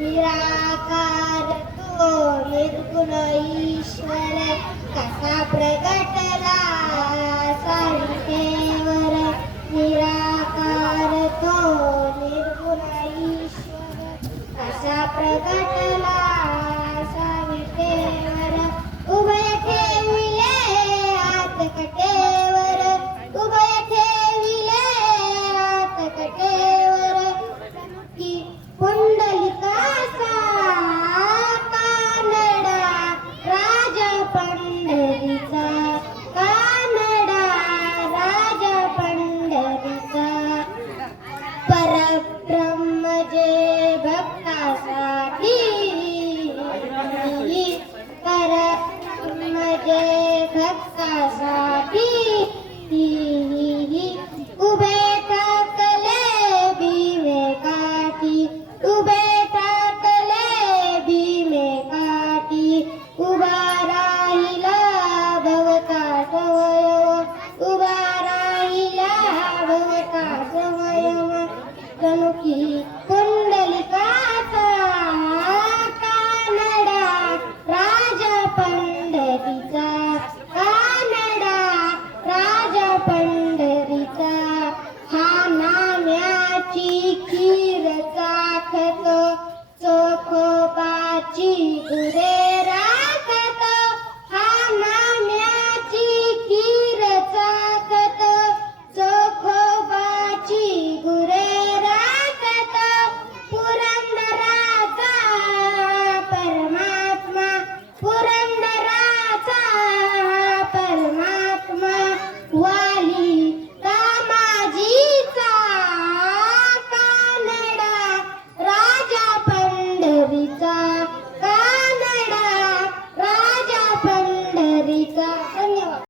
निराकार तो कसा प्रगटला साईवर निराकार तो निर्गुण ईश्वर कसा प्रगटला पंढरीचा कानडा राजा पंढरीचा. परब्रह्म भक्तासाठी परब्रह्म जे भक्तासाठी.